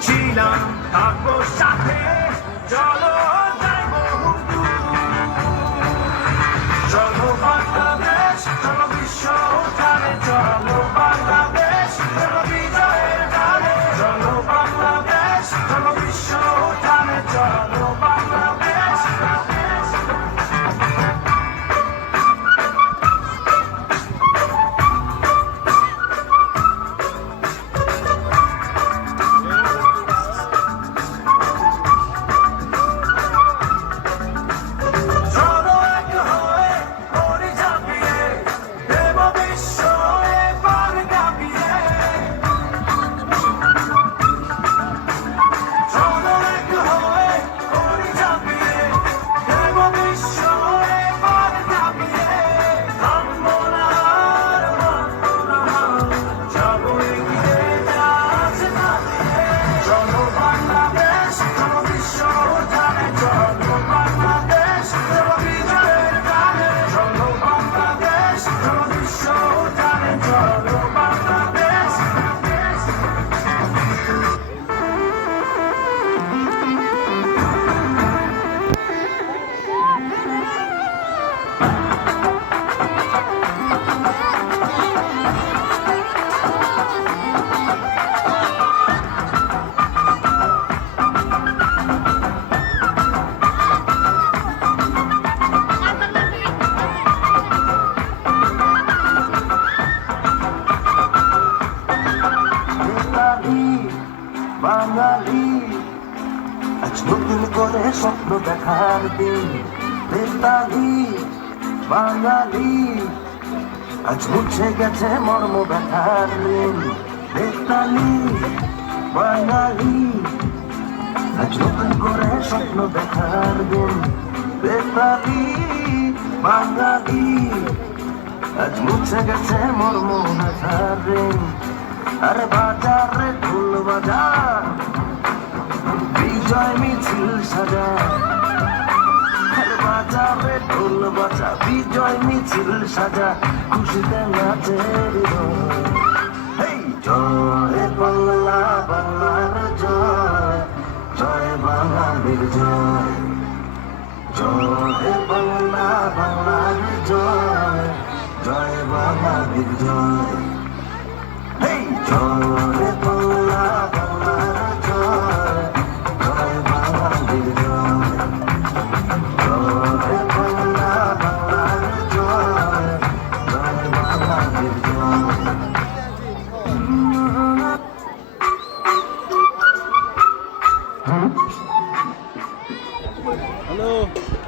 ছিলাম থাকব সাথে চলো। বাঙালি। আজ নতুন করে স্বপ্ন দেখার দিন। বেতালি বাঙালি। আজ মুছে গেছে মর্ম ব্যথার ঋণ বেতালি বাঙালি। আজ নতুন করে স্বপ্ন দেখার দিন। বেতালি বাঙালি। আজ মুছে গেছে মর্ম ব্যথার ঋণ। আরে বিজয় মিছিল সাজা। আরে ঢোল বাজা বিজয় মিছিল সাজা। খুশিতে নাচে জয় বাংলা, বাংলার জয়। জয় বাঙালির জয়। জয় বাংলা, বাংলার জয়। জয় বাঙালির জয়। হ্যালো